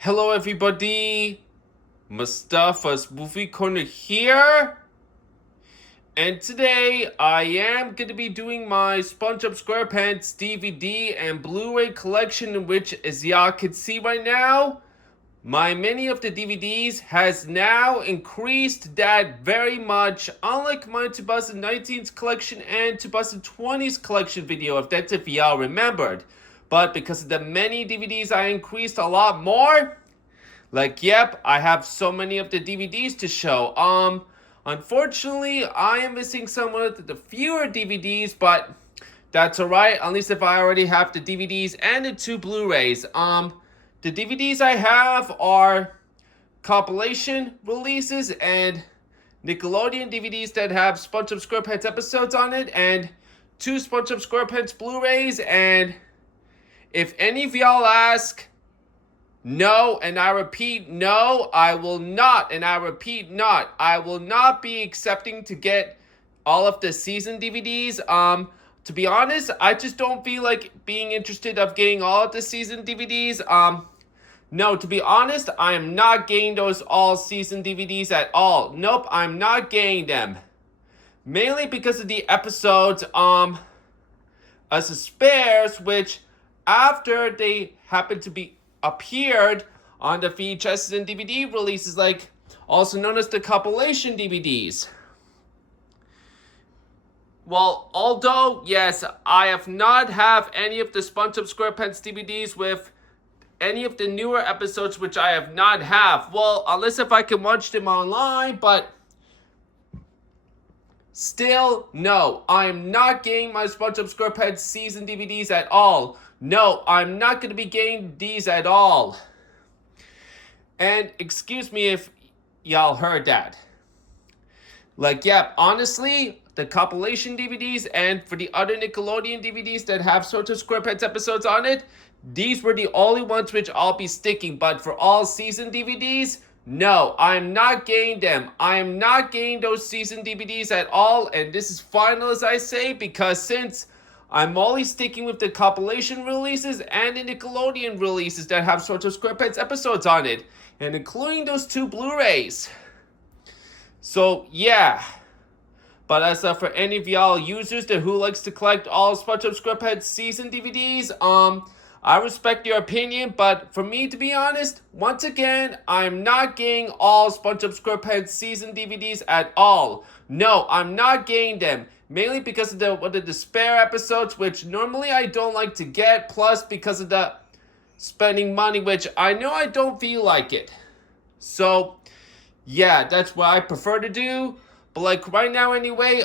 Hello everybody, Mustafa's Movie Corner here, and today I am going to be doing my SpongeBob SquarePants DVD and Blu-ray collection, in which, as y'all can see right now, my many of the DVDs has now increased that very much, unlike my 2019's collection and 2020's collection video, if y'all remembered. But because of the many DVDs, I increased a lot more. Yep, I have so many of the DVDs to show. Unfortunately, I am missing some of the fewer DVDs, but that's alright, at least if I already have the DVDs and the two Blu-rays. The DVDs I have are compilation releases and Nickelodeon DVDs that have SpongeBob SquarePants episodes on it, and two SpongeBob SquarePants Blu-rays. And if any of y'all ask, no, and I repeat, no, I will not, and I repeat, not. I will not be accepting to get all of the season DVDs. To be honest, I just don't feel like being interested of getting all of the season DVDs. No, to be honest, I am not getting those all season DVDs at all. Nope, I'm not getting them. Mainly because of the episodes, as a spares, which after they happen to be appeared on the VHS and DVD releases, like also known as the compilation DVDs. Well, although, yes, I have not have any of the SpongeBob SquarePants DVDs with any of the newer episodes, which I have not have. Well, unless if I can watch them online, but still, no, I am not getting my SpongeBob SquarePants season DVDs at all. No, I'm not going to be getting these at all. And excuse me if y'all heard that. Yeah, honestly, the compilation DVDs and for the other Nickelodeon DVDs that have SpongeBob SquarePants episodes on it, these were the only ones which I'll be sticking. But for all season DVDs, no, I'm not getting them. I am not getting those season DVDs at all. And this is final, as I say, because since I'm only sticking with the compilation releases and the Nickelodeon releases that have SpongeBob SquarePants episodes on it, and including those two Blu-rays. So, yeah. But as for any of y'all users who likes to collect all SpongeBob SquarePants season DVDs, I respect your opinion, but for me, to be honest, once again, I'm not getting all SpongeBob SquarePants season DVDs at all. No, I'm not getting them. Mainly because of the spare episodes, which normally I don't like to get, plus because of the spending money, which I know I don't feel like it. So, yeah, that's what I prefer to do. But right now anyway,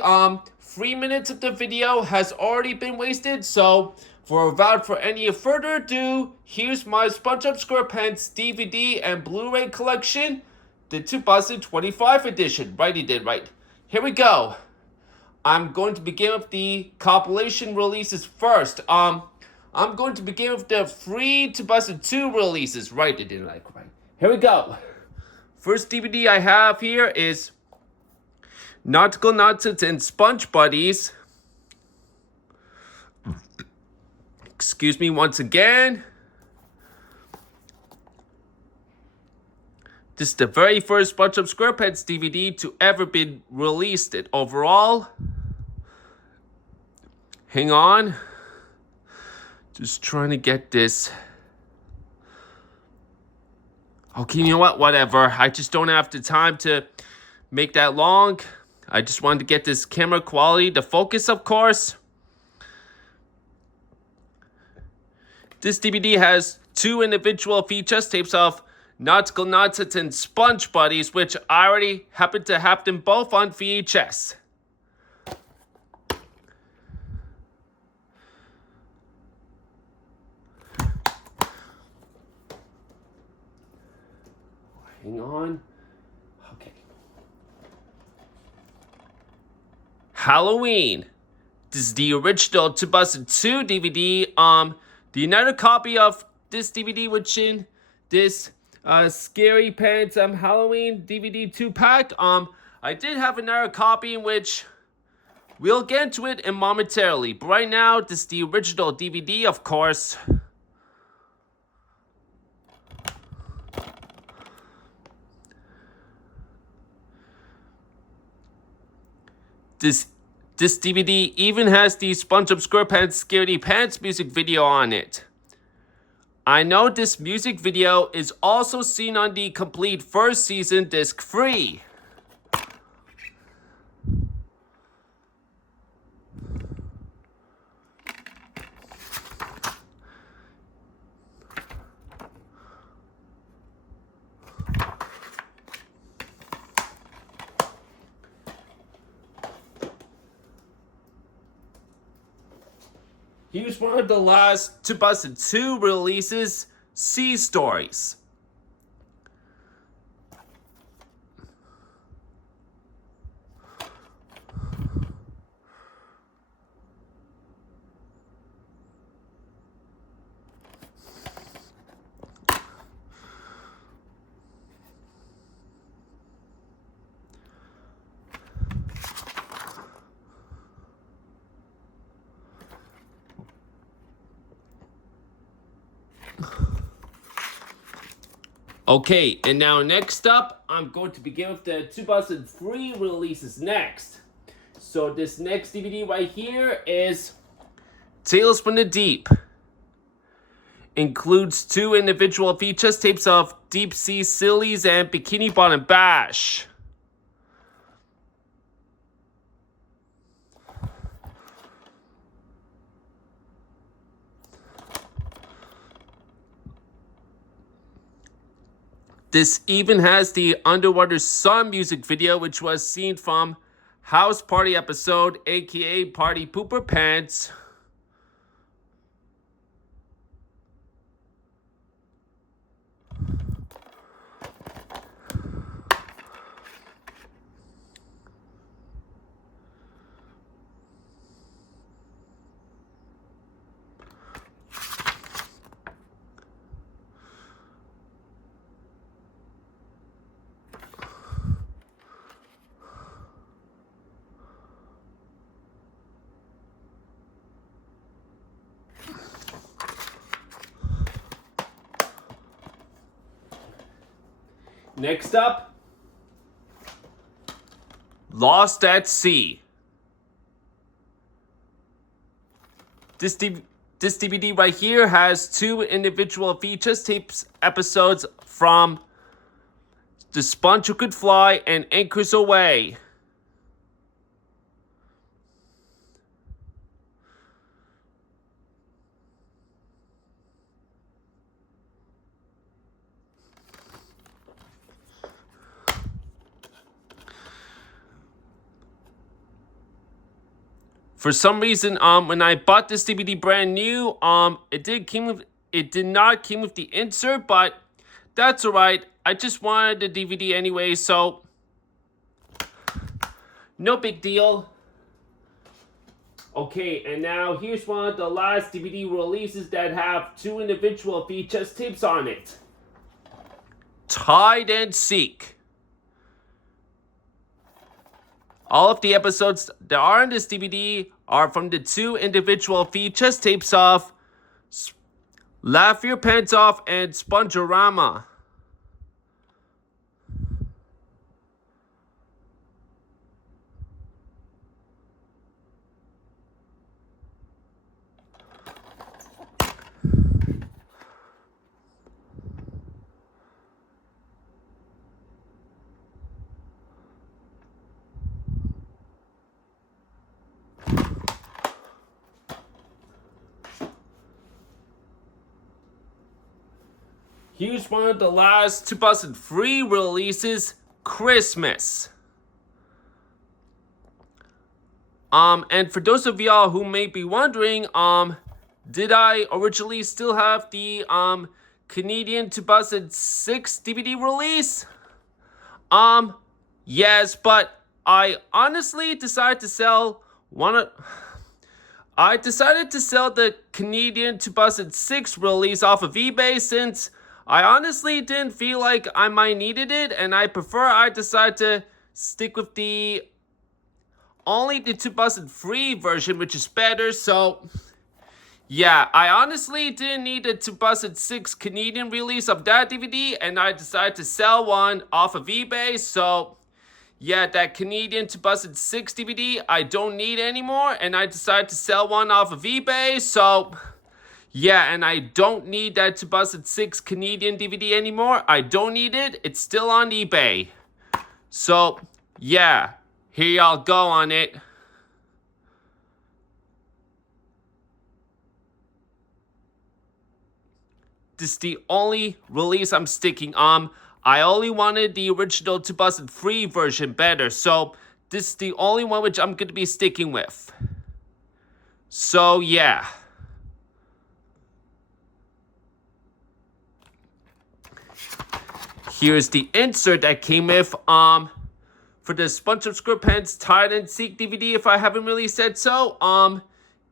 3 minutes of the video has already been wasted, so without any further ado, here's my SpongeBob SquarePants DVD and Blu-ray collection, the 2025 edition. Right, he did right. Here we go. I'm going to begin with the compilation releases first. I'm going to begin with the free 2002 releases. Right, it didn't right. Here we go. First DVD I have here is Nautical Nonsense and Sponge Buddies. Excuse me once again. This is the very first SpongeBob SquarePants DVD to ever be released overall. Hang on. Just trying to get this. Okay, you know what? Whatever. I just don't have the time to make that long. I just wanted to get this camera quality. The focus, of course. This DVD has two individual VHS tapes of Nautical Nonsense and Sponge Buddies, which I already happen to have them both on VHS. Hang on. Okay. Halloween. This is the original 2002 DVD. The another copy of this DVD, which in this Scary Pants Halloween DVD 2-pack. I did have another copy in which we'll get into it in momentarily. But right now, this is the original DVD, of course. This DVD even has the SpongeBob SquarePants Scaredy Pants music video on it. I know this music video is also seen on the complete first season disc free. Here's one of the last 2002 releases, Sea Stories. Okay, and now next up, I'm going to begin with the 2003 releases next. So this next DVD right here is Tales from the Deep. Includes 2 individual VHS tapes of Deep Sea Sillies and Bikini Bottom Bash. This even has the Underwater Sun music video, which was seen from House Party episode, aka Party Pooper Pants. Next up, Lost at Sea. This DVD right here has 2 individual VHS tapes episodes from The Sponge Who Could Fly and Anchors Away. For some reason, when I bought this DVD brand new, it did not came with the insert, but that's alright. I just wanted the DVD anyway, so no big deal. Okay, and now here's one of the last DVD releases that have 2 individual VHS tapes on it. Hide and Seek. All of the episodes that are in this DVD are from the 2 individual VHS tapes of Laugh Your Pants Off and Spongerama. Here's one of the last 2003 releases, Christmas. And for those of y'all who may be wondering, did I originally still have the Canadian 2006 DVD release? Yes, but I honestly decided to sell I decided to sell the Canadian 2006 release off of eBay since I honestly didn't feel like I might needed it, and I decided to stick with only the 2003 version, which is better. So yeah, I honestly didn't need the 2006 Canadian release of that DVD, and I decided to sell one off of eBay. So yeah, that Canadian to Busted 6 DVD, I don't need anymore, and I decided to sell one off of eBay, so yeah, and I don't need that to Busted 6 Canadian DVD anymore. I don't need it. It's still on eBay. So, yeah, here y'all go on it. This is the only release I'm sticking on. I only wanted the original to Busted free version better, so this is the only one which I'm going to be sticking with. So, yeah. Here's the insert that came with, for the SpongeBob SquarePants Hide and Seek DVD, if I haven't really said so.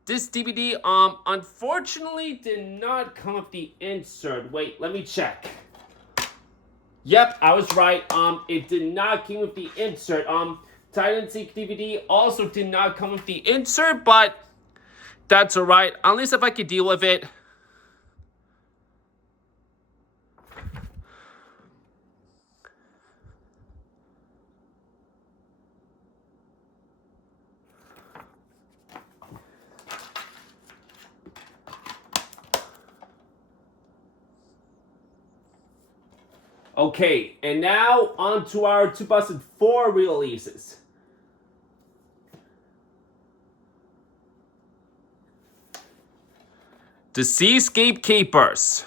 This DVD, unfortunately did not come with the insert. Wait, let me check. Yep, I was right. It did not come with the insert. Hide and Seek DVD also did not come with the insert, but that's alright. At least if I could deal with it. Okay, and now on to our 2004 releases. The Seascape Keepers.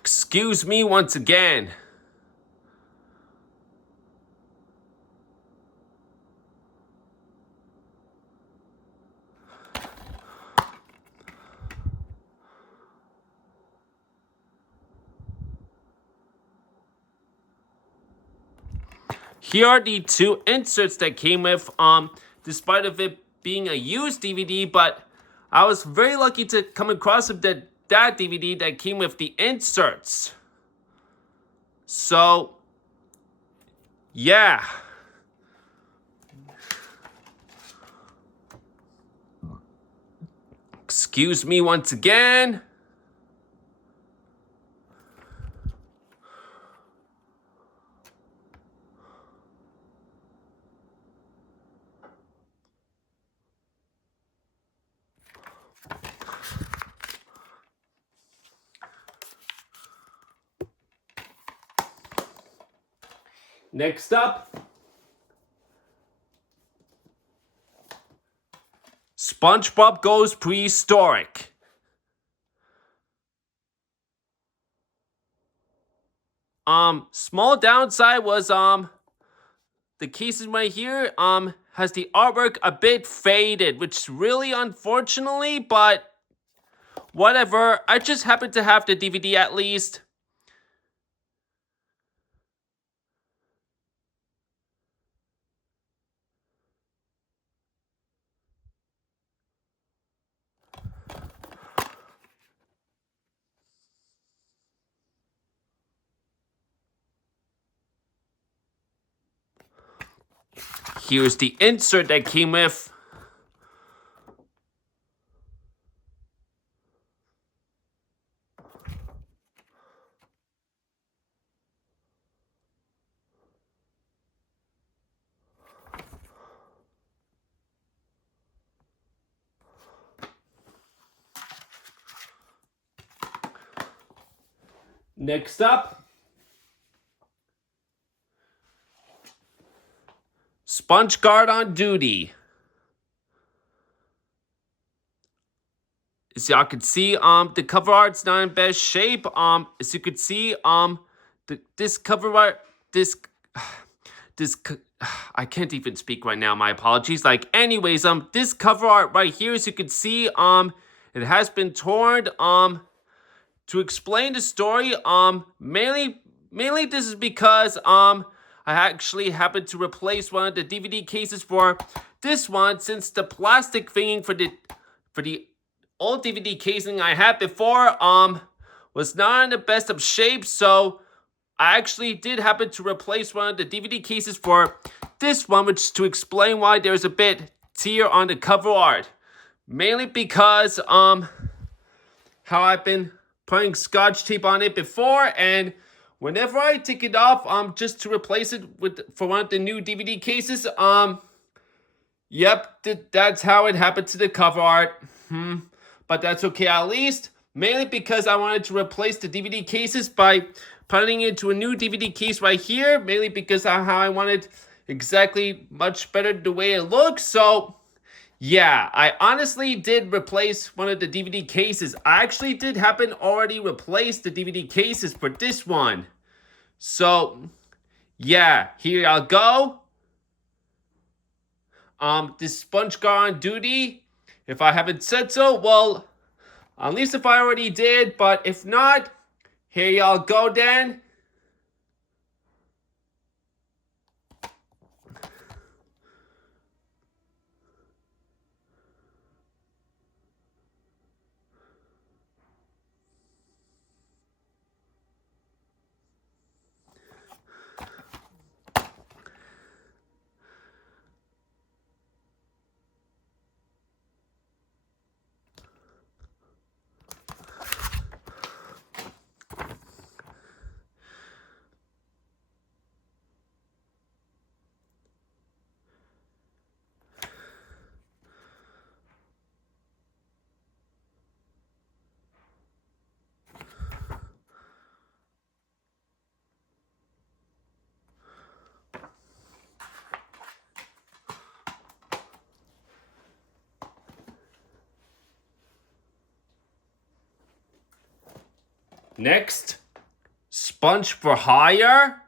Excuse me once again. Here are the two inserts that came with, despite of it being a used DVD, but I was very lucky to come across that DVD that came with the inserts. So, yeah. Excuse me once again. Next up, SpongeBob Goes Prehistoric. Small downside was, the cases right here, has the artwork a bit faded, which is really unfortunately, but whatever. I just happen to have the DVD at least. Here's the insert that came with. Next up, Sponge Guard on Duty. As y'all can see, the cover art's not in best shape. As you can see, this cover art, I can't even speak right now. My apologies. Like, anyways, this cover art right here, as you can see, it has been torn. To explain the story, mainly this is because, I actually happened to replace one of the DVD cases for this one, since the plastic thingy for the old DVD casing I had before was not in the best of shape, so I actually did happen to replace one of the DVD cases for this one, which is to explain why there's a bit tear on the cover art. Mainly because how I've been putting scotch tape on it before, and whenever I take it off just to replace it for one of the new DVD cases, yep, that's how it happened to the cover art. But that's okay at least. Mainly because I wanted to replace the DVD cases by putting it into a new DVD case right here. Mainly because of how I wanted exactly much better the way it looks. So yeah, I honestly did replace one of the DVD cases. I actually did happen already replace the DVD cases for this one. So yeah, here I'll go. This sponge guy on duty. If I haven't said so, well, at least if I already did, but if not, here y'all go then. Next, Sponge for Hire.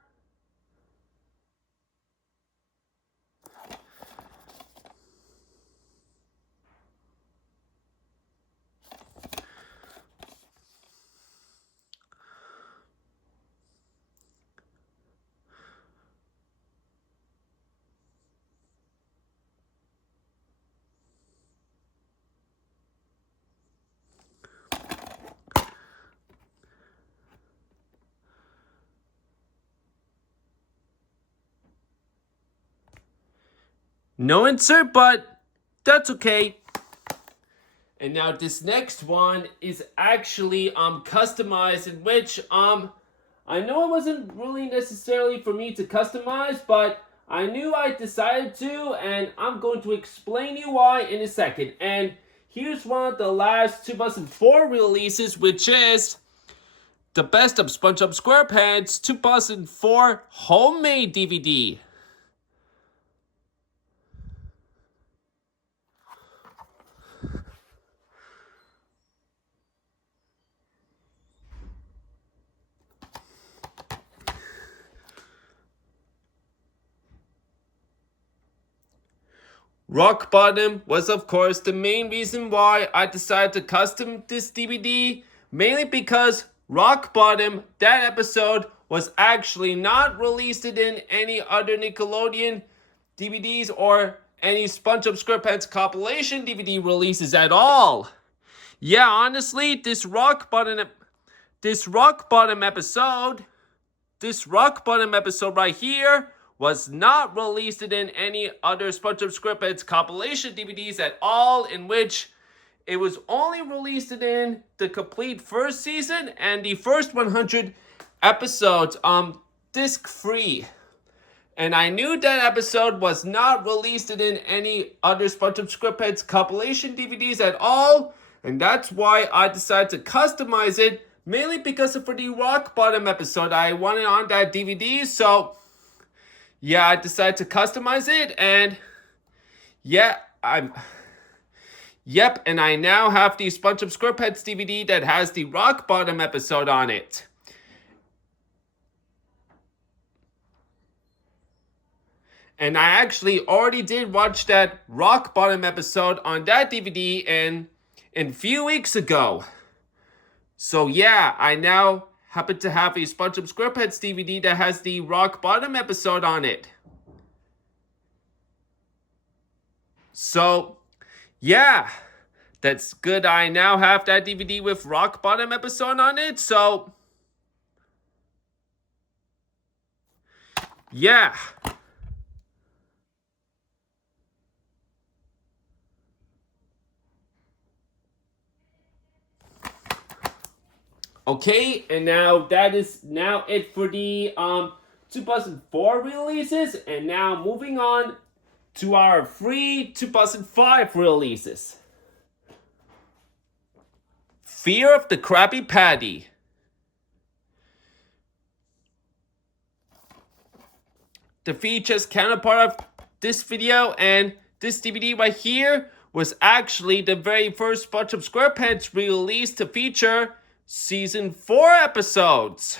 No insert, but that's okay. And now this next one is actually customized, in which I know it wasn't really necessarily for me to customize, but I knew I decided to, and I'm going to explain you why in a second. And here's one of the last 2004 releases, which is the Best of SpongeBob SquarePants 2004 Homemade DVD. Rock Bottom was, of course, the main reason why I decided to custom this DVD, mainly because Rock Bottom, that episode, was actually not released in any other Nickelodeon DVDs or any SpongeBob SquarePants compilation DVD releases at all. Yeah, honestly, this Rock Bottom episode right here was not released in any other SpongeBob SquarePants compilation DVDs at all, in which it was only released in the complete first season and the first 100 episodes disc free. And I knew that episode was not released in any other SpongeBob SquarePants compilation DVDs at all, and that's why I decided to customize it, mainly because for the Rock Bottom episode I wanted on that DVD. So yeah, I decided to customize it, and yeah, and I now have the SpongeBob SquarePants DVD that has the Rock Bottom episode on it. And I actually already did watch that Rock Bottom episode on that DVD in a few weeks ago. So yeah, I now happen to have a SpongeBob SquarePants DVD that has the Rock Bottom episode on it. So yeah, That's good. I now have that DVD with Rock Bottom episode on it, so yeah. Okay, and now that is now it for the 2004 releases, and now moving on to our free 2005 releases. Fear of the Krabby Patty. The VHS counterpart of this video and this DVD right here was actually the very first SpongeBob SquarePants release to feature Season 4 episodes.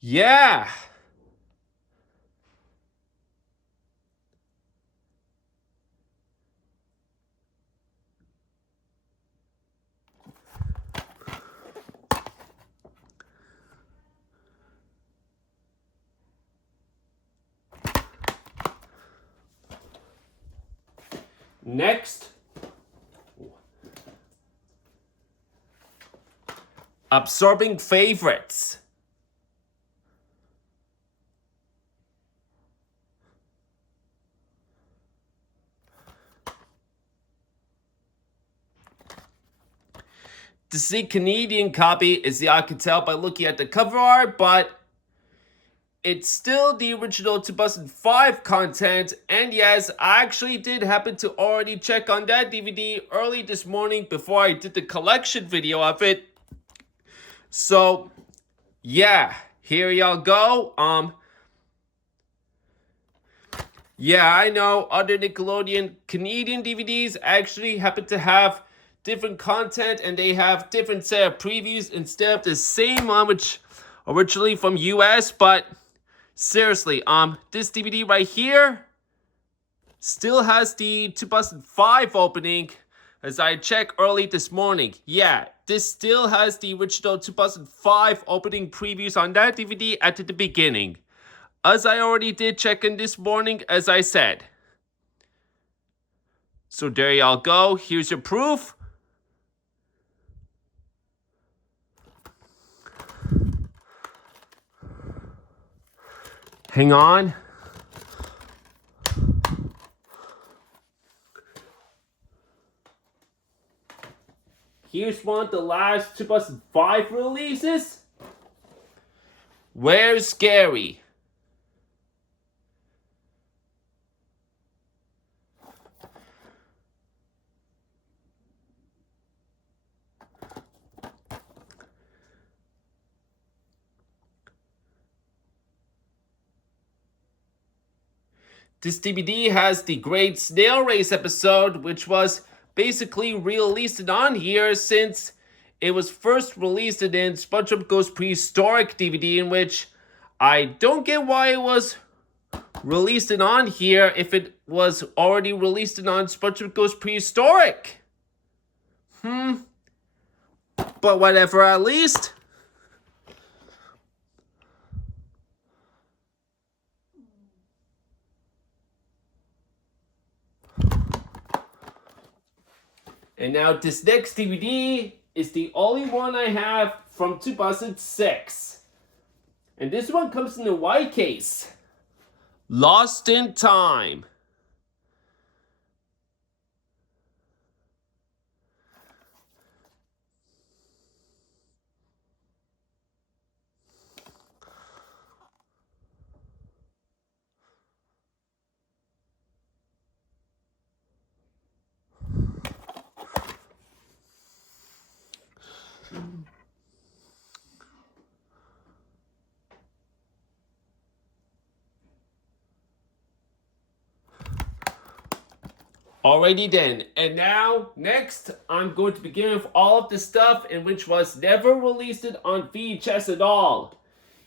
Yeah. Next, absorbing favorites. The Canadian copy, as I can tell by looking at the cover art, but it's still the original 2005 content, and yes, I actually did happen to already check on that DVD early this morning before I did the collection video of it. So, yeah, here y'all go. Yeah, I know other Nickelodeon Canadian DVDs actually happen to have different content, and they have different set of previews instead of the same one which originally from US, but seriously, this DVD right here still has the 2005 opening as I checked early this morning. Yeah, this still has the original 2005 opening previews on that DVD at the beginning. As I already did check in this morning, as I said. So there y'all go. Here's your proof. Hang on. Here's one of the last 2005 releases. Where's Gary? This DVD has the Great Snail Race episode, which was basically released on here since it was first released in SpongeBob Goes Prehistoric DVD, in which I don't get why it was released on here if it was already released on SpongeBob Goes Prehistoric. But whatever, at least. And now this next DVD is the only one I have from 2006. And this one comes in a white case. Lost in Time. Alrighty then, and now, next, I'm going to begin with all of the stuff in which was never released on VHS at all.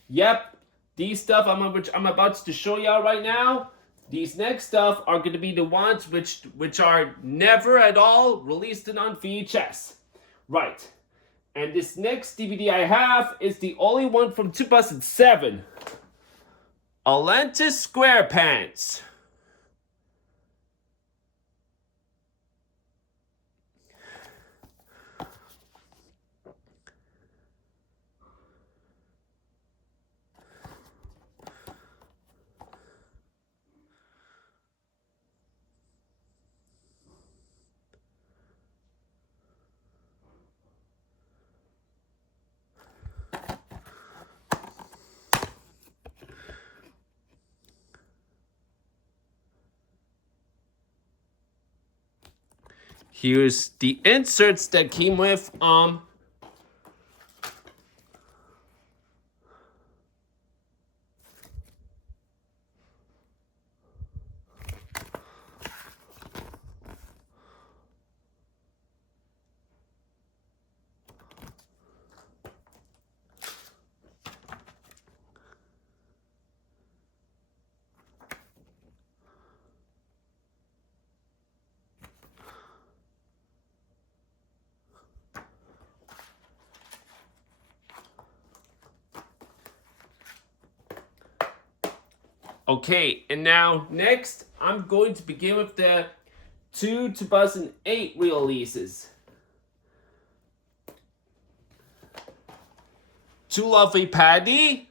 Yep, these stuff which I'm about to show y'all right now, these next stuff are going to be the ones which are never at all released on VHS. Right, and this next DVD I have is the only one from 2007. Atlantis SquarePants. Here's the inserts that came with Okay, and now next I'm going to begin with the 2008 releases. Too Lovely Patty.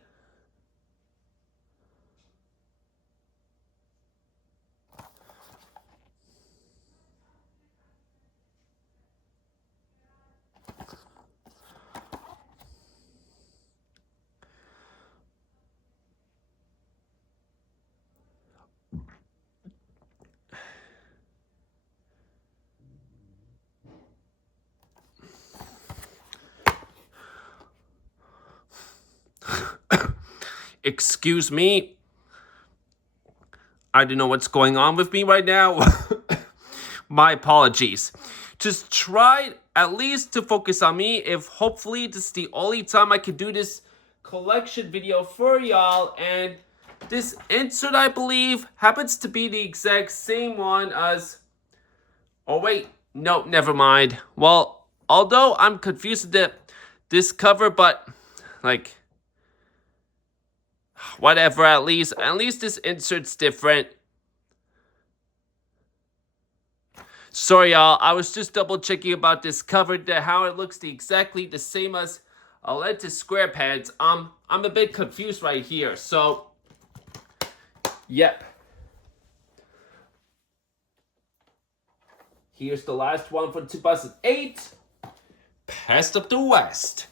Excuse me. I don't know what's going on with me right now. My apologies. Just try at least to focus on me. If hopefully this is the only time I can do this collection video for y'all. And this insert, I believe, happens to be the exact same one as... Oh wait, no, never mind. Well, although I'm confused with this cover, but like... Whatever, at least this insert's different. Sorry, y'all. I was just double checking about this cover, how it looks exactly the same as Atlantis SquarePants. I'm a bit confused right here. So, yep. Here's the last one from 2008. Pest of the West.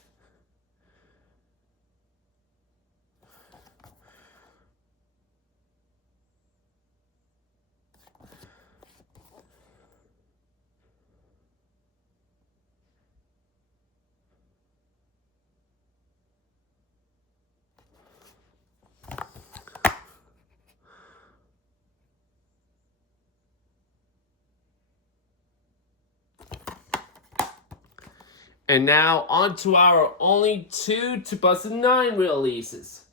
And now on to our only two 2009 releases.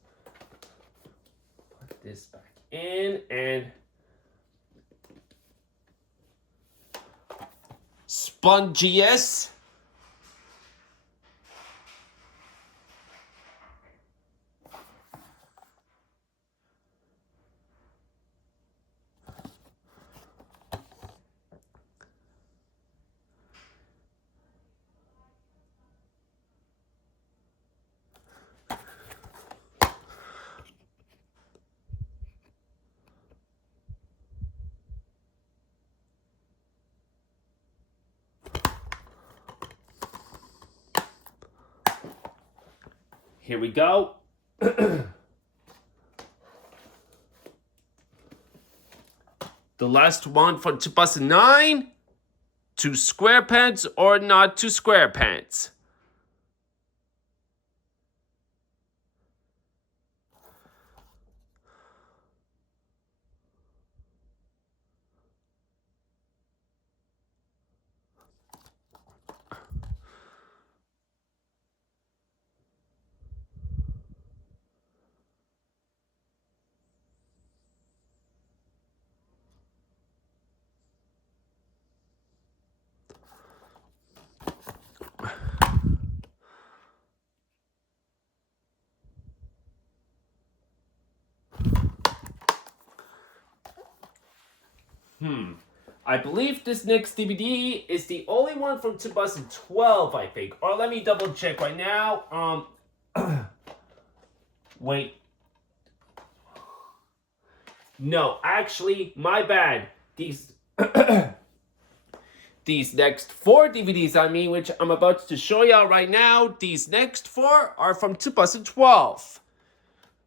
Put this back in and SpongeBob. Here we go. The last one for 2009. To SquarePants or not to SquarePants? I believe this next DVD is the only one from 2012, I think. Or let me double check right now. Wait. No, actually, my bad. These these next four DVDs, which I'm about to show y'all right now, these next four are from 2012.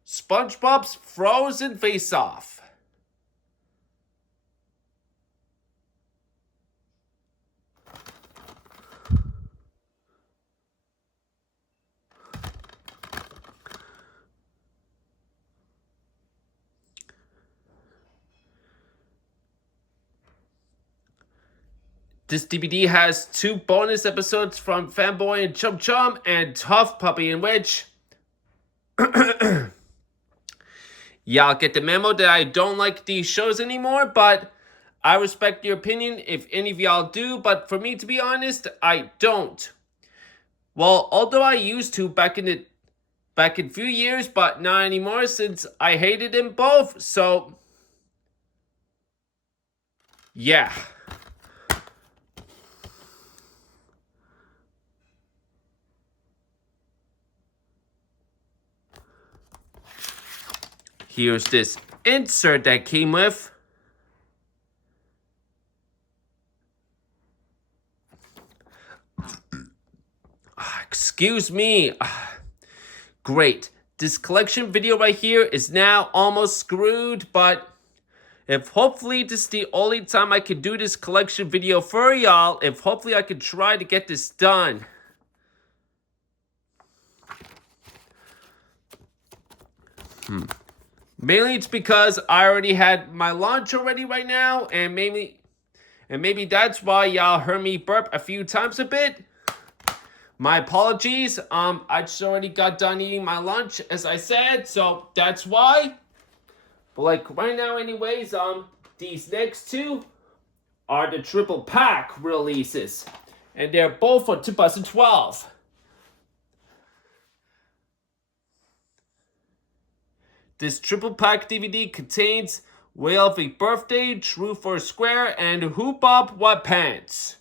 SpongeBob's Frozen Face Off. This DVD has 2 bonus episodes from Fanboy and Chum Chum and Tough Puppy, in which y'all get the memo that I don't like these shows anymore, but I respect your opinion if any of y'all do, but for me, to be honest, I don't. Well, although I used to back in a few years, but not anymore since I hated them both, so yeah. Here's this insert that came with. Excuse me. Great. This collection video right here is now almost screwed, but if hopefully this is the only time I can do this collection video for y'all, if hopefully I can try to get this done. Mainly it's because I already had my lunch already right now, and maybe that's why y'all heard me burp a few times a bit. My apologies. I just already got done eating my lunch, as I said, so that's why. But like right now anyways, these next 2 are the triple pack releases. And they're both for 2012. This triple pack DVD contains Whale of a Birthday, True for Square, and Who Bob What Pants.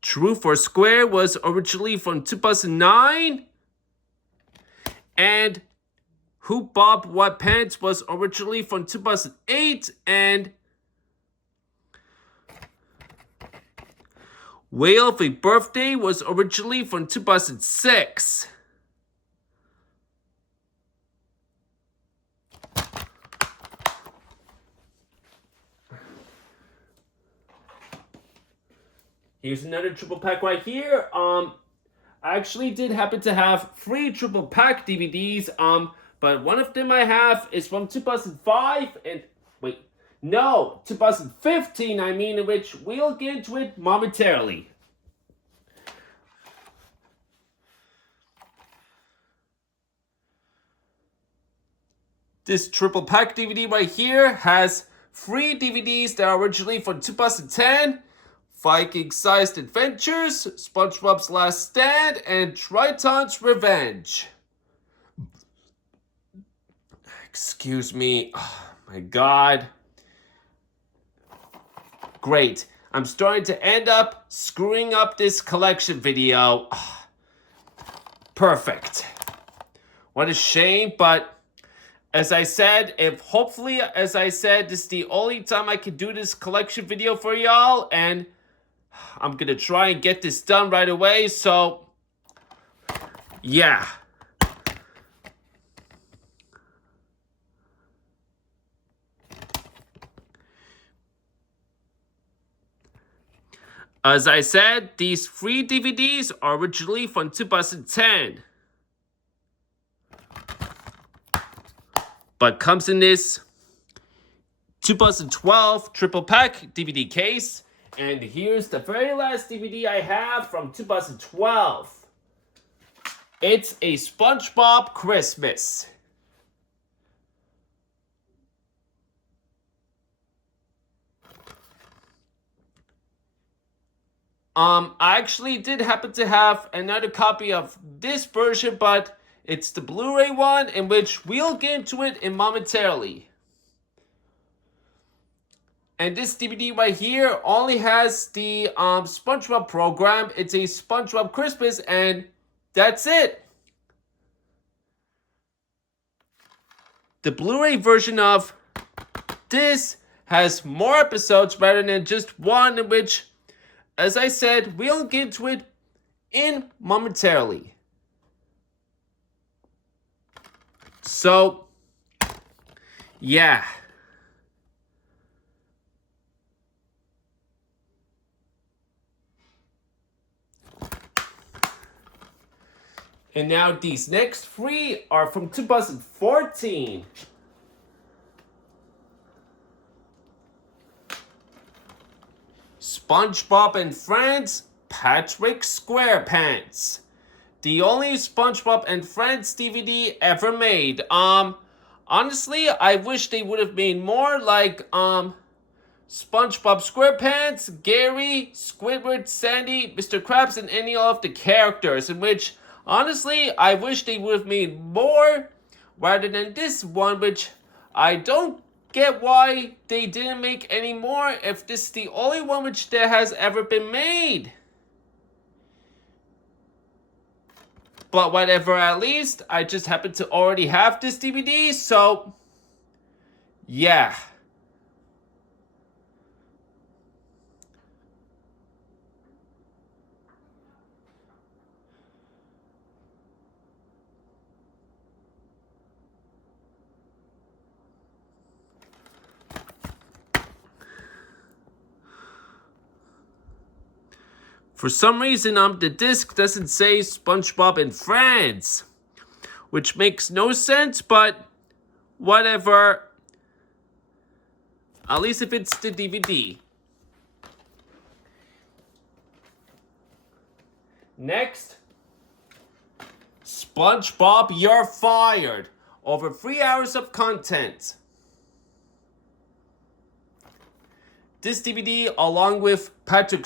True for Square was originally from 2009. And Who Bob What Pants was originally from 2008. And Whale of a Birthday was originally from 2006. Here's another triple pack right here. I actually did happen to have 3 triple pack DVDs. But one of them I have is from 2005 and 2015. I mean, in which we'll get into it momentarily. This triple pack DVD right here has 3 DVDs that are originally from 2010. Viking-sized Adventures, SpongeBob's Last Stand, and Triton's Revenge. Excuse me. Oh my god. Great. I'm starting to end up screwing up this collection video. Oh, perfect. What a shame, but as I said, this is the only time I can do this collection video for y'all, and I'm gonna try and get this done right away, so yeah. As I said, these 3 DVDs are originally from 2010. But comes in this 2012 triple pack DVD case. And here's the very last DVD I have from 2012. It's a SpongeBob Christmas. I actually did happen to have another copy of this version, but it's the Blu-ray one, in which we'll get into it momentarily. And this DVD right here only has the SpongeBob program. It's a SpongeBob Christmas, and that's it. The Blu-ray version of this has more episodes rather than just one, in which, as I said, we'll get into it momentarily. So, yeah. And now these next three are from 2014. SpongeBob and Friends, Patrick SquarePants. The only SpongeBob and Friends DVD ever made. Honestly, I wish they would have made more like, SpongeBob SquarePants, Gary, Squidward, Sandy, Mr. Krabs, and any of the characters, in which, honestly, I wish they would have made more rather than this one, which I don't get why they didn't make any more if this is the only one which there has ever been made. But whatever, at least, I just happen to already have this DVD, so yeah. For some reason, the disc doesn't say SpongeBob and Friends, which makes no sense, but whatever. At least if it's the DVD. Next, SpongeBob, You're Fired. Over 3 hours of content. This DVD, along with Patrick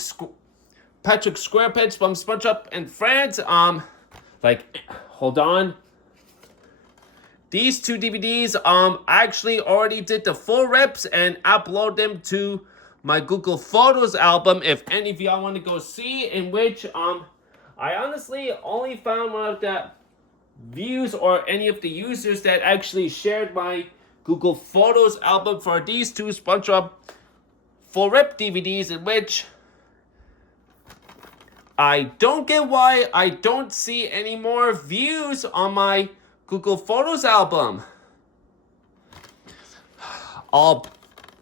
SquarePants from SpongeBob and Friends, hold on. These two DVDs, actually already did the full rips and upload them to my Google Photos album if any of y'all want to go see, in which, I honestly only found one of the views or any of the users that actually shared my Google Photos album for these two SpongeBob full rip DVDs, in which I don't get why I don't see any more views on my Google Photos album. I'll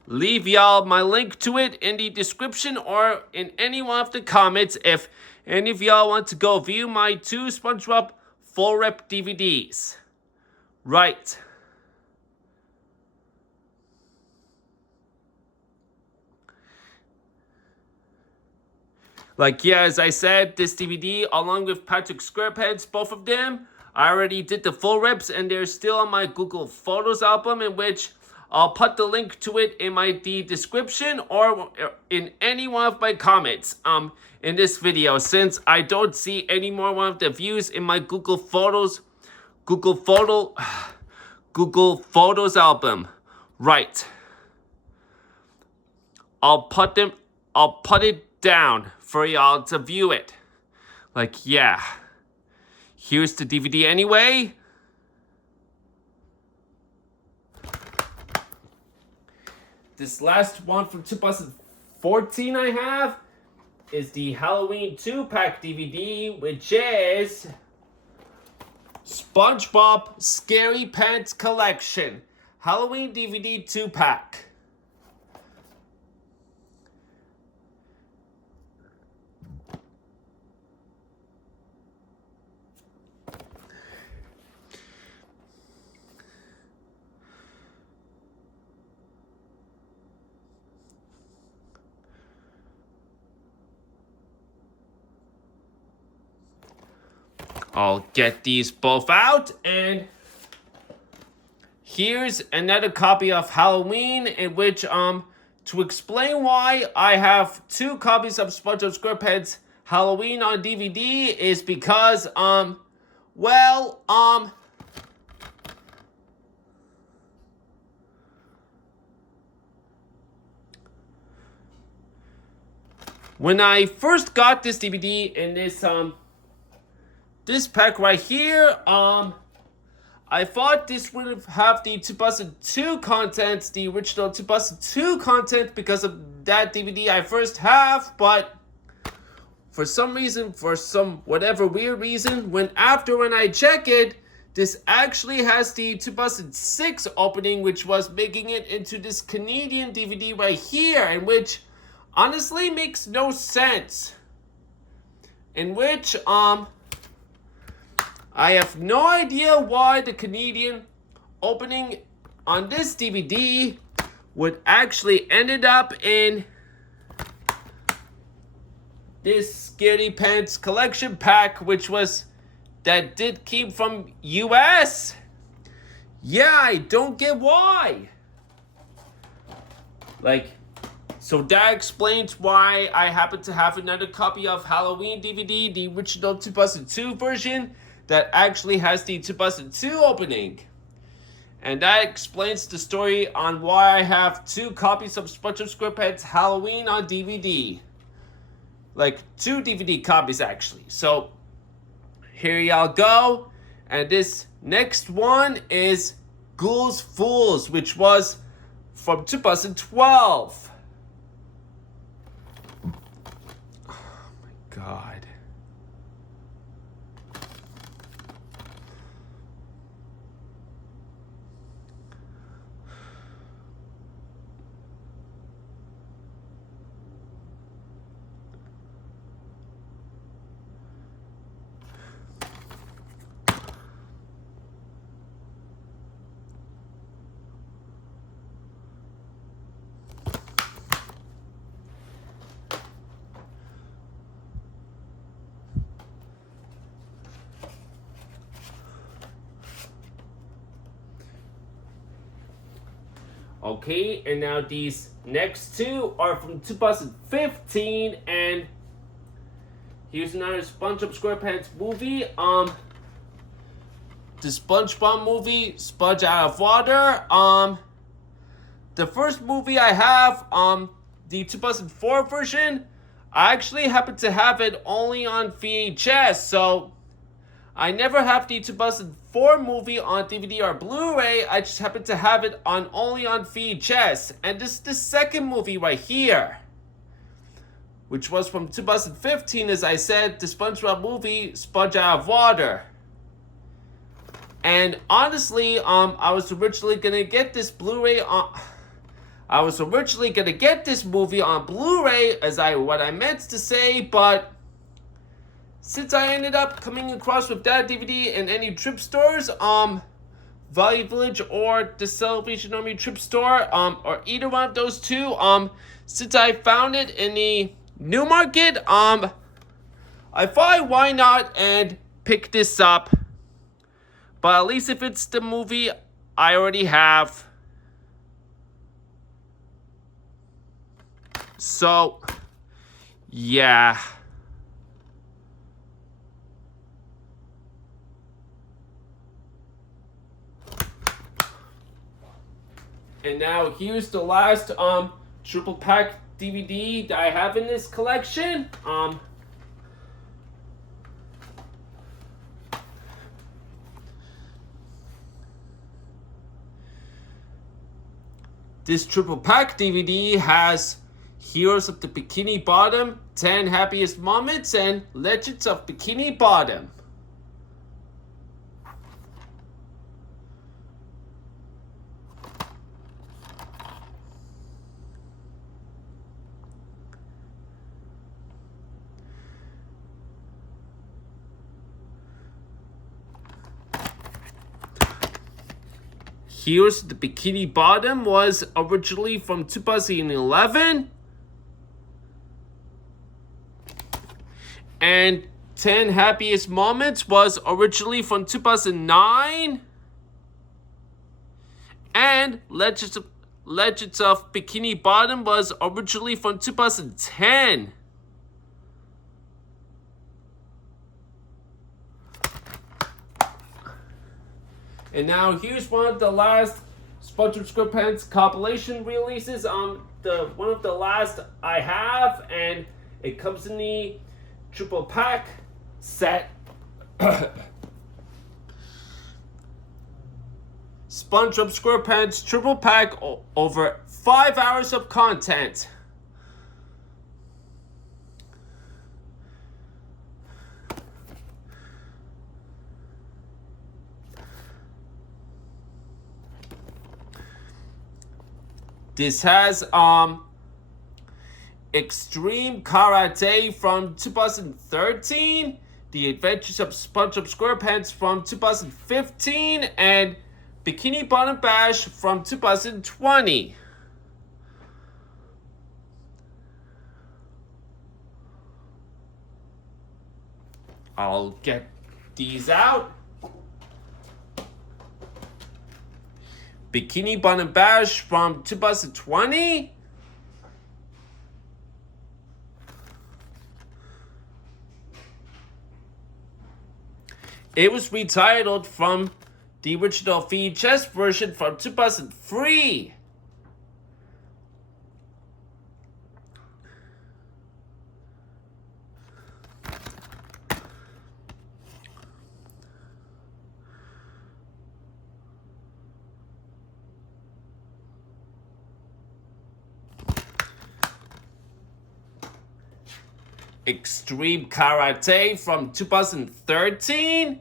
leave y'all my link to it in the description or in any one of the comments if any of y'all want to go view my two SpongeBob full rip DVDs. Right. As I said, this DVD, along with Patrick SquarePants, both of them, I already did the full rips and they're still on my Google Photos album, in which I'll put the link to it in the description or in any one of my comments in this video, since I don't see any more one of the views in my Google Photos album. Right. I'll put it down for y'all to view it. Yeah. Here's the DVD anyway. This last one from 2014 I have is the Halloween 2-pack DVD, which is SpongeBob Scary Pants Collection. Halloween DVD 2-pack. I'll get these both out, and here's another copy of Halloween, in which, to explain why I have two copies of SpongeBob SquarePants Halloween on DVD is because, when I first got this DVD in this pack right here, I thought this would have the 2002 content, the original 2002 content, because of that DVD I first have, but for some reason, whatever weird reason, when I check it, this actually has the 2006 opening, which was making it into this Canadian DVD right here, and which honestly makes no sense. In which I have no idea why the Canadian opening on this DVD would actually ended up in this Scaredy Pants collection pack, which was that did came from US. Yeah, I don't get why. Like, so that explains why I happen to have another copy of Halloween DVD, the original 2002 version that actually has the 2002 opening. And that explains the story on why I have 2 copies of SpongeBob SquarePants Halloween on DVD. Like 2 DVD copies actually. So here y'all go. And this next one is Ghouls Fools, which was from 2012. Oh my god. Okay, and now these next 2 are from 2015, and here's another SpongeBob SquarePants movie. The SpongeBob movie, Sponge Out of Water. The first movie I have, the 2004 version, I actually happen to have it only on VHS, so I never have the 2004 movie on DVD or Blu-ray. I just happen to have it only on VHS. And this is the second movie right here, which was from 2015, as I said, the SpongeBob movie, Sponge Out of Water. And honestly, I was originally gonna get this Blu-ray on. I was originally gonna get this movie on Blu-ray, what I meant to say, but since I ended up coming across with that DVD in any trip stores, Value Village or the Salvation Army trip store, or either one of those 2, since I found it in the New Market, I thought why not and pick this up. But at least if it's the movie I already have. So, yeah. And now here's the last triple pack DVD that I have in this collection. This triple pack DVD has Heroes of the Bikini Bottom, 10 Happiest Moments, and Legends of Bikini Bottom. Here's the Bikini Bottom was originally from 2011. And 10 Happiest Moments was originally from 2009. And Legends of Bikini Bottom was originally from 2010. And now here's one of the last SpongeBob SquarePants compilation releases. One of the last I have, and it comes in the triple pack set. SpongeBob SquarePants triple pack, over 5 hours of content. This has Extreme Karate from 2013, The Adventures of SpongeBob SquarePants from 2015, and Bikini Bottom Bash from 2020. I'll get these out. Bikini Bottom Bash from 2020. It was retitled from the original VHS version from 2003. Extreme Karate from 2013.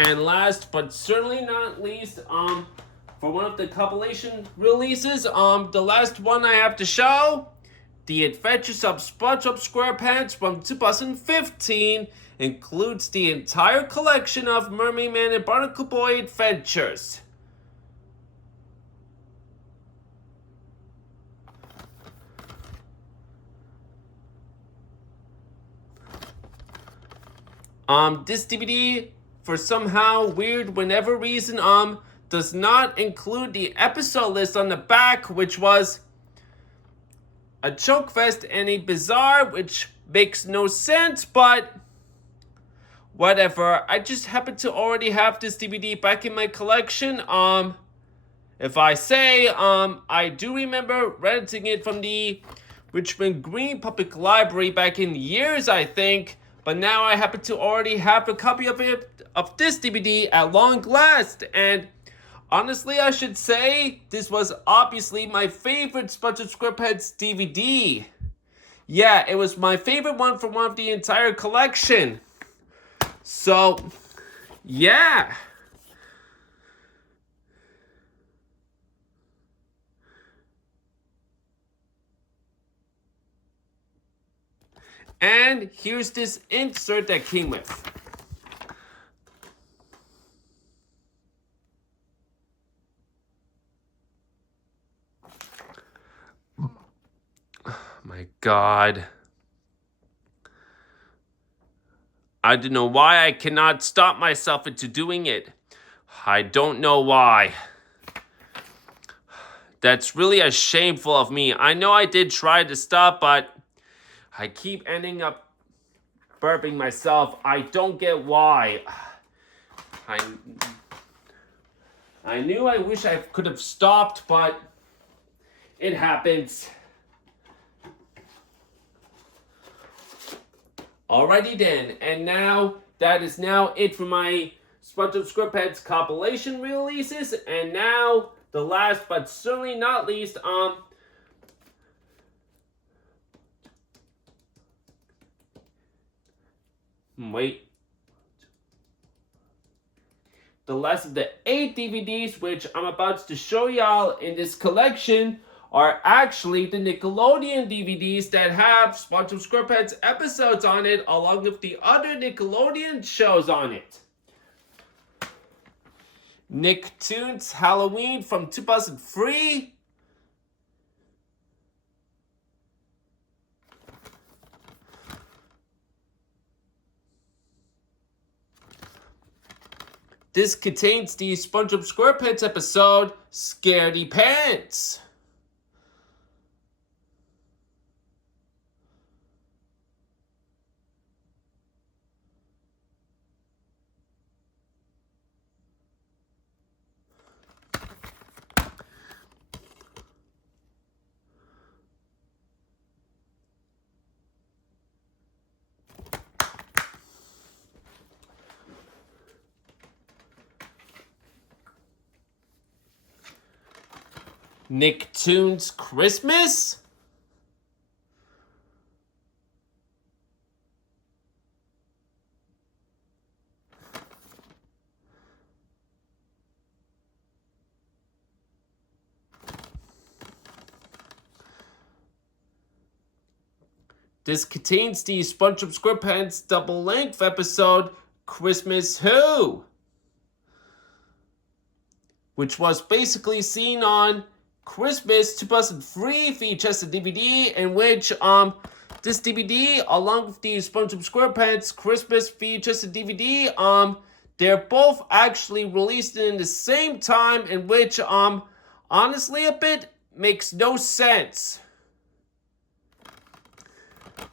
And last but certainly not least, for one of the compilation releases, the last one I have to show, The Adventures of SpongeBob SquarePants from 2015, includes the entire collection of Mermaid Man and Barnacle Boy adventures. This DVD, for somehow weird whenever reason, does not include the episode list on the back, which was a choke fest and a bizarre, which makes no sense, but whatever. I just happen to already have this DVD back in my collection. If I say, I do remember renting it from the Richmond Green Public Library back in years, I think, but now I happen to already have a copy of this DVD at long last, and honestly, I should say this was obviously my favorite SpongeBob SquarePants DVD. Yeah, it was my favorite one from one of the entire collection. So, yeah. And here's this insert that came with. My God. I don't know why I cannot stop myself into doing it. I don't know why. That's really a shameful of me. I know I did try to stop, but I keep ending up burping myself. I don't get why. I knew I wish I could have stopped, but it happens. Alrighty then, and now that is now it for my SpongeBob SquarePants compilation releases, and now the last but certainly not least, the last of the 8 DVDs which I'm about to show y'all in this collection are actually the Nickelodeon DVDs that have SpongeBob SquarePants episodes on it, along with the other Nickelodeon shows on it. Nicktoons Halloween from 2003. This contains the SpongeBob SquarePants episode, Scaredy Pants. Nicktoons Christmas? This contains the SpongeBob SquarePants double-length episode, Christmas Who? Which was basically seen on Christmas 2003 VHS and DVD, in which this DVD, along with the SpongeBob SquarePants Christmas VHS and DVD, they're both actually released in the same time, in which honestly a bit makes no sense.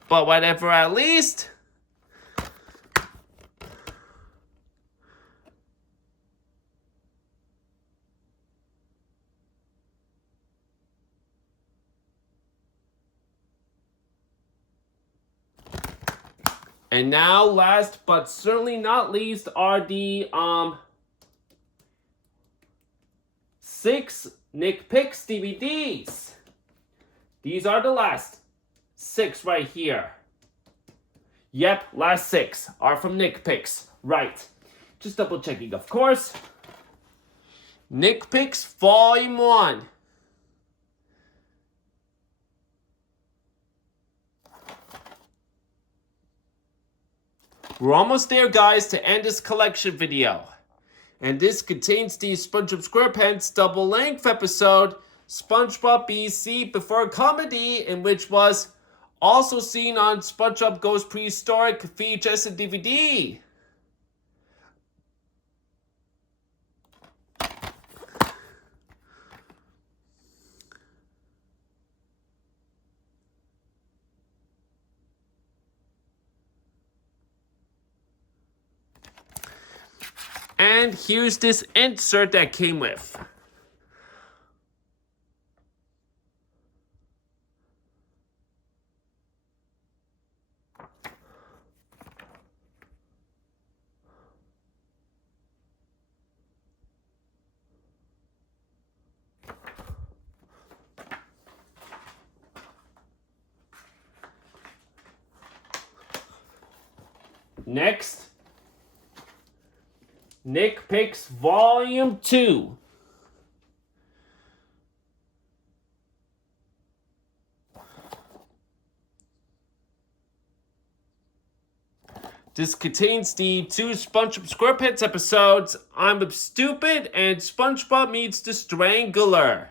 But whatever, at least. And now, last but certainly not least, are the 6 Nick Picks DVDs. These are the last 6 right here. Yep, last 6 are from Nick Picks. Right. Just double checking, of course. Nick Picks Volume 1. We're almost there, guys, to end this collection video. And this contains the SpongeBob SquarePants double-length episode, SpongeBob BC Before Comedy, in which was also seen on SpongeBob Goes Prehistoric VHS and DVD. And here's this insert that came with. Next, Nick Picks Volume 2. This contains the 2 SpongeBob SquarePants episodes, I'm Stupid and SpongeBob Meets the Strangler.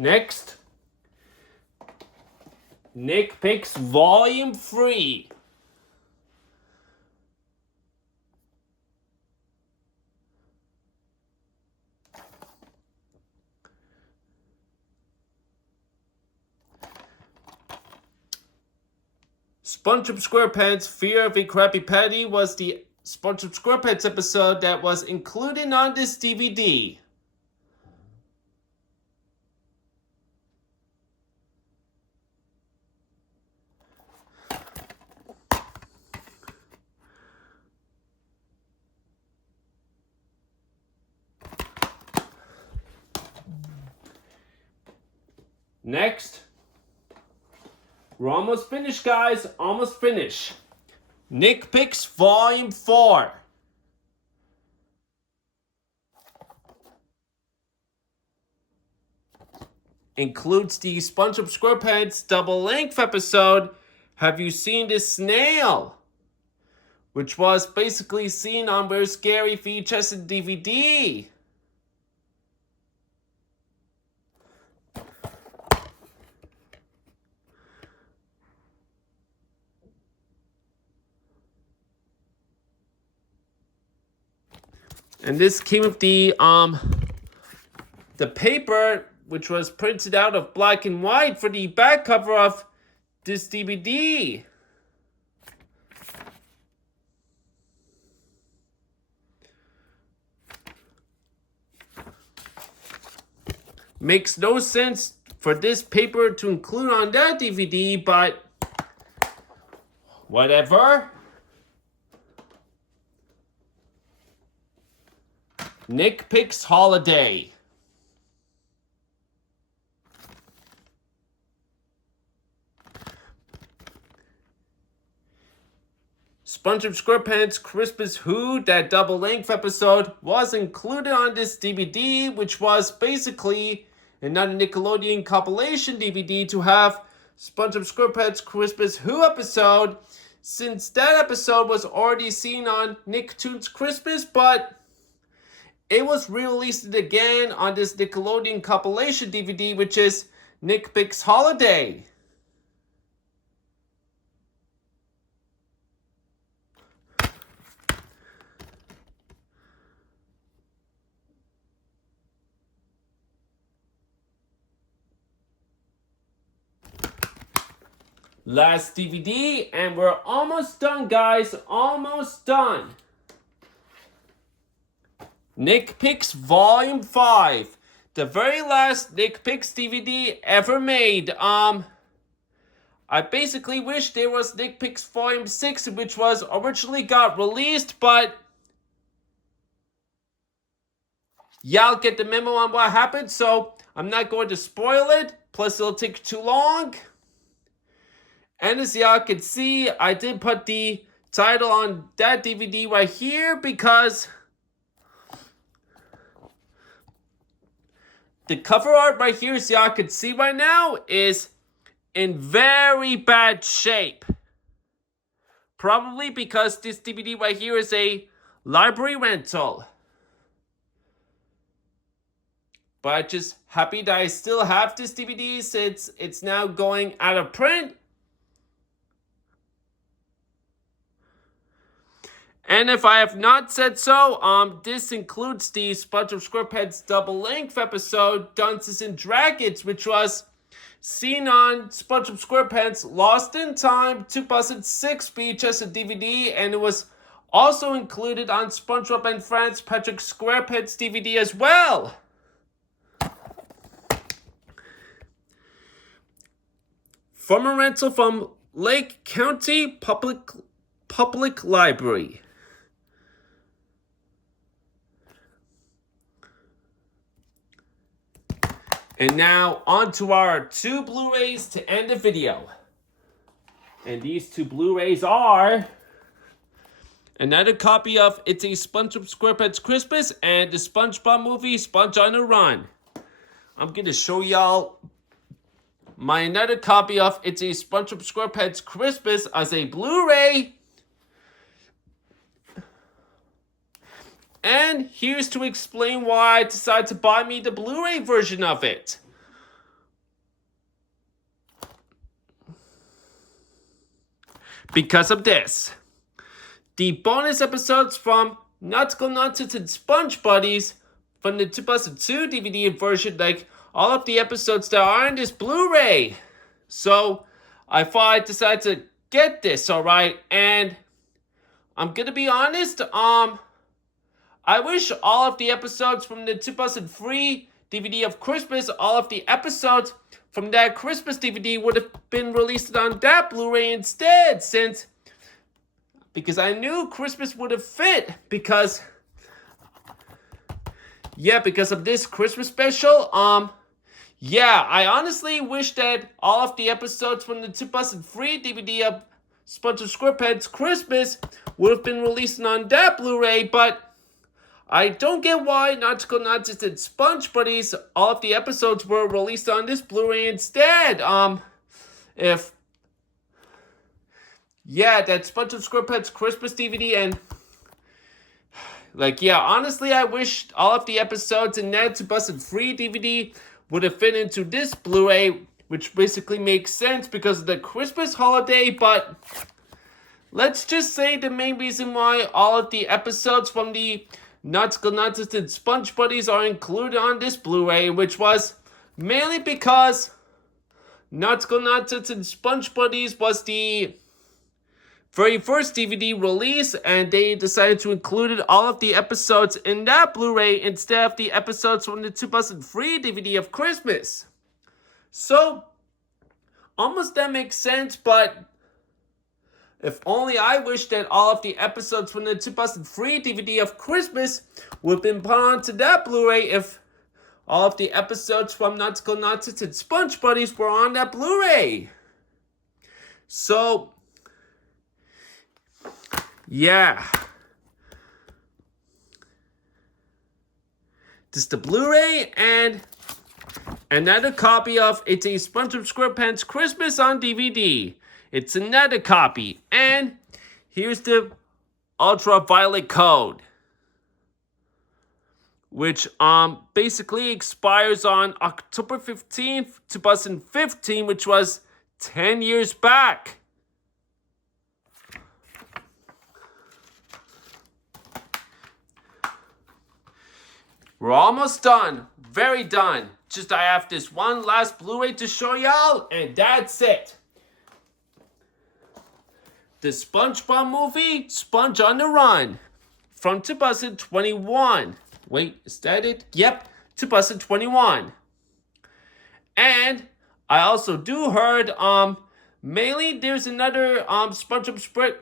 Next, Nick Picks Volume 3. SpongeBob SquarePants Fear of a Krabby Patty was the SpongeBob SquarePants episode that was included on this DVD. Next, we're almost finished, guys. Almost finished. Nick Picks Volume 4. Includes the SpongeBob SquarePants double-length episode, Have You Seen This Snail? Which was basically seen on We're Scary VHS and DVD. And this came with the paper, which was printed out of black and white for the back cover of this DVD. Makes no sense for this paper to include on that DVD, but whatever. Nick Picks Holiday. SpongeBob SquarePants Christmas Who, that double-length episode, was included on this DVD, which was basically another Nickelodeon compilation DVD to have SpongeBob SquarePants Christmas Who episode, since that episode was already seen on Nicktoons Christmas, but it was re-released again on this Nickelodeon compilation DVD, which is Nick Picks Holiday. Last DVD, and we're almost done, guys. Almost done. Nick Picks Volume 5. The very last Nick Picks DVD ever made. I basically wish there was Nick Picks Volume 6, which was originally got released, but y'all get the memo on what happened, so I'm not going to spoil it. Plus, it'll take too long. And as y'all can see, I did put the title on that DVD right here because the cover art right here, as y'all can see right now, is in very bad shape. Probably because this DVD right here is a library rental. But I'm just happy that I still have this DVD since it's now going out of print. And if I have not said so, this includes the SpongeBob SquarePants double-length episode, Dungeons and Dragons, which was seen on SpongeBob SquarePants Lost in Time 2006 VHS and DVD, and it was also included on SpongeBob and Friends Patrick SquarePants DVD as well. From a rental from Lake County Public Library. And now, on to our 2 Blu-rays to end the video. And these 2 Blu-rays are another copy of It's a SpongeBob SquarePants Christmas and the SpongeBob movie, Sponge on the Run. I'm going to show y'all my another copy of It's a SpongeBob SquarePants Christmas as a Blu-ray. And here's to explain why I decided to buy me the Blu-ray version of it. Because of this. The bonus episodes from Nautical Nonsense and Sponge Buddies from the 2002 DVD version, like all of the episodes that are in this Blu-ray. So I thought I decided to get this, alright? And I'm gonna be honest, I wish all of the episodes from the 2003 DVD of Christmas, all of the episodes from that Christmas DVD would have been released on that Blu-ray instead, because I knew Christmas would have fit, because of this Christmas special. I honestly wish that all of the episodes from the 2003 DVD of SpongeBob SquarePants Christmas would have been released on that Blu-ray, but I don't get why Nautical Nonsense and Sponge Buddies, all of the episodes were released on this Blu-ray instead. That SpongeBob SquarePants Christmas DVD, and honestly, I wish all of the episodes in that 2003 DVD would have fit into this Blu-ray, which basically makes sense because of the Christmas holiday, but let's just say the main reason why all of the episodes from the Nautical Nonsense and Sponge Buddies are included on this Blu-ray, which was mainly because Nautical Nonsense and Sponge Buddies was the very first DVD release, and they decided to include all of the episodes in that Blu-ray instead of the episodes from the 2003 DVD of Christmas. So, almost that makes sense, but if only I wish that all of the episodes from the 2003 DVD of Christmas would have been put onto that Blu-ray if all of the episodes from Nautical Nonsense and Sponge Buddies were on that Blu-ray. So, yeah. This is the Blu-ray and another copy of It's a SpongeBob SquarePants Christmas on DVD. It's another copy. And here's the ultraviolet code, which basically expires on October 15th, 2015, which was 10 years back. We're almost done. Very done. Just I have this one last Blu-ray to show y'all, and that's it. The SpongeBob movie, Sponge on the Run, from 2021. Wait, is that it? Yep, 2021. And I also do heard, mainly there's another SpongeBob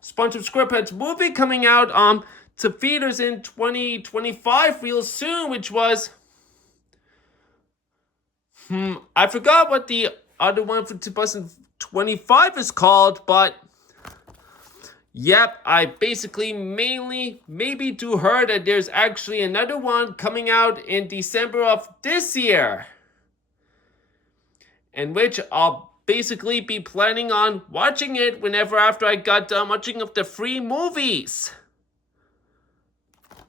SquarePants movie coming out to theaters in 2025 real soon, which was I forgot what the other one for 2025 is called, but yep, I basically maybe do heard that there's actually another one coming out in December of this year, in which I'll basically be planning on watching it whenever after I got done watching of the free movies.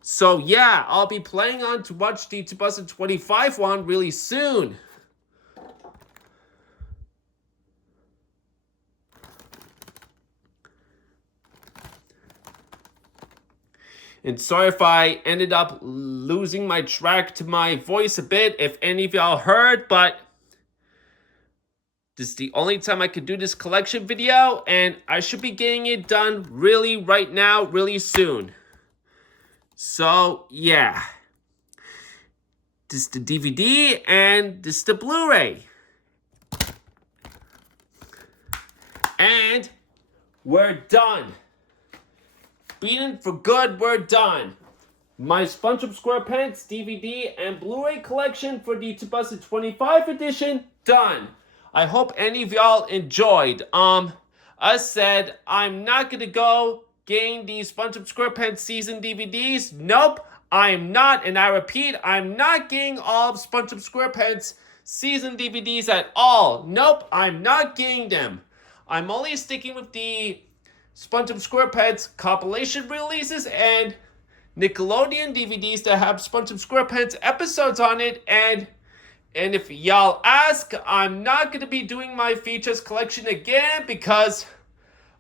So yeah, I'll be planning on to watch the 2025 one really soon. And sorry if I ended up losing my track to my voice a bit, if any of y'all heard, but this is the only time I could do this collection video, and I should be getting it done really right now, really soon. So, yeah. This is the DVD, and this is the Blu-ray. And we're done. Beaten for good, we're done. My SpongeBob SquarePants DVD and Blu-ray collection for the 2025 edition, done. I hope any of y'all enjoyed. I said I'm not gonna go getting the SpongeBob SquarePants season DVDs. Nope, I'm not. And I repeat, I'm not getting all of SpongeBob SquarePants season DVDs at all. Nope, I'm not getting them. I'm only sticking with the SpongeBob SquarePants compilation releases and Nickelodeon DVDs that have SpongeBob SquarePants episodes on it. And if y'all ask, I'm not going to be doing my features collection again because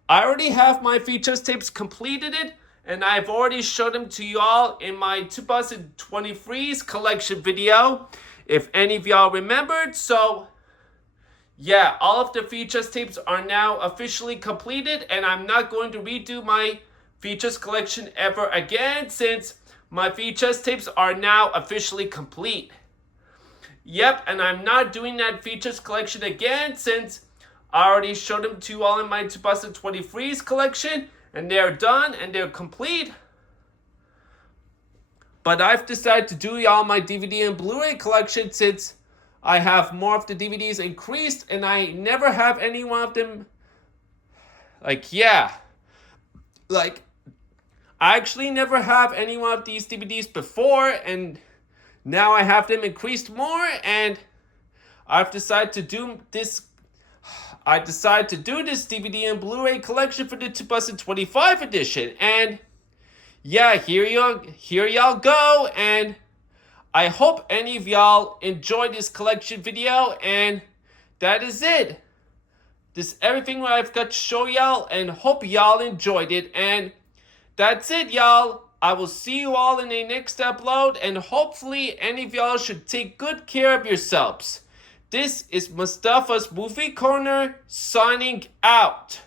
I already have my features tapes completed it, and I've already showed them to y'all in my 2023's collection video, if any of y'all remembered. So yeah, all of the features tapes are now officially completed, and I'm not going to redo my features collection ever again since my features tapes are now officially complete. Yep, and I'm not doing that features collection again since I already showed them to you all in my 2023's collection, and they're done and they're complete. But I've decided to do y'all my DVD and Blu-ray collection since I have more of the DVDs increased, and I never have any one of them. I actually never have any one of these DVDs before, and now I have them increased more, and I've decided to do this. I decided to do this DVD and Blu-ray collection for the 2025 edition, and yeah, here y'all go, and I hope any of y'all enjoyed this collection video, and that is it. This is everything I've got to show y'all, and hope y'all enjoyed it, and that's it, y'all. I will see you all in the next upload, and hopefully any of y'all should take good care of yourselves. This is Mustafa's Movie Corner signing out.